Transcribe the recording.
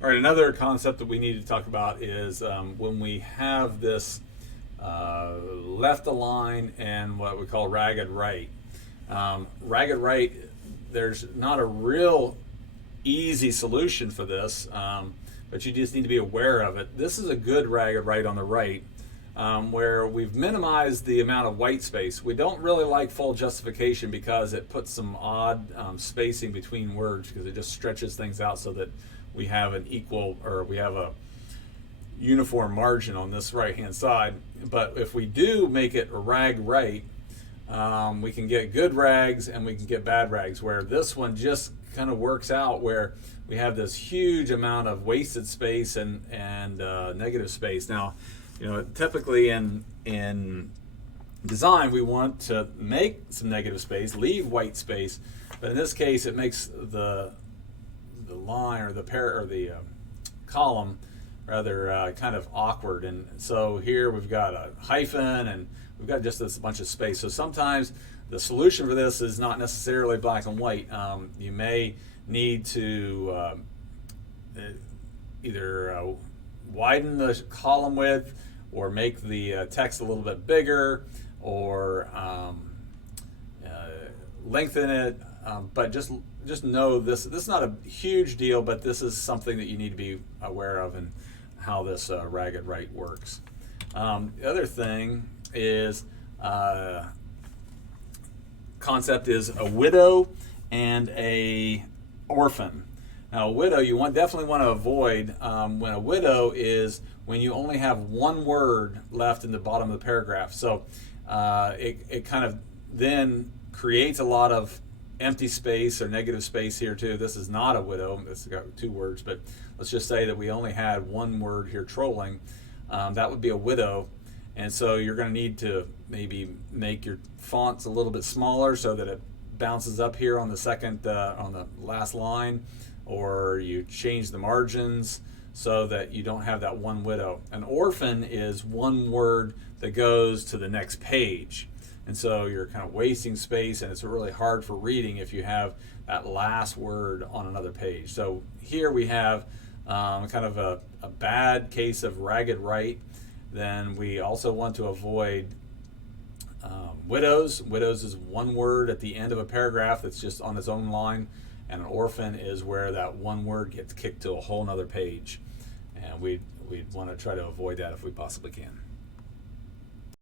All right, another concept that we need to talk about is when we have this left align and what we call ragged right. Ragged right, there's not a real easy solution for this, but you just need to be aware of it. This is a good ragged right on the right, where we've minimized the amount of white space. We don't really like full justification because it puts some odd spacing between words, because it just stretches things out so that we have an equal, or we have a uniform margin on this right hand side. But if we do make it a rag right, we can get good rags and we can get bad rags, where this one just kind of works out where we have this huge amount of wasted space and negative space. Now, typically in design, we want to make some negative space, leave white space, but in this case, it makes the line or the column rather kind of awkward. And so here we've got a hyphen and we've got just this bunch of space. So sometimes the solution for this is not necessarily black and white. You may need to either widen the column width or make the text a little bit bigger, or lengthen it. But just know this is not a huge deal, but this is something that you need to be aware of and how this ragged right works. The other thing is concept is a widow and a orphan. Now, a widow you definitely want to avoid. When a widow is when you only have one word left in the bottom of the paragraph. So it kind of then creates a lot of empty space or negative space here too. This is not a widow. It's got two words, but let's just say that we only had one word here, trolling. That would be a widow. And so you're going to need to maybe make your fonts a little bit smaller so that it bounces up here on the second, on the last line, or you change the margins so that you don't have that one widow. An orphan is one word that goes to the next page. And so you're kind of wasting space, and it's really hard for reading if you have that last word on another page. So here we have kind of a bad case of ragged right. Then we also want to avoid widows. Widows is one word at the end of a paragraph that's just on its own line, and an orphan is where that one word gets kicked to a whole nother page. And we'd want to try to avoid that if we possibly can.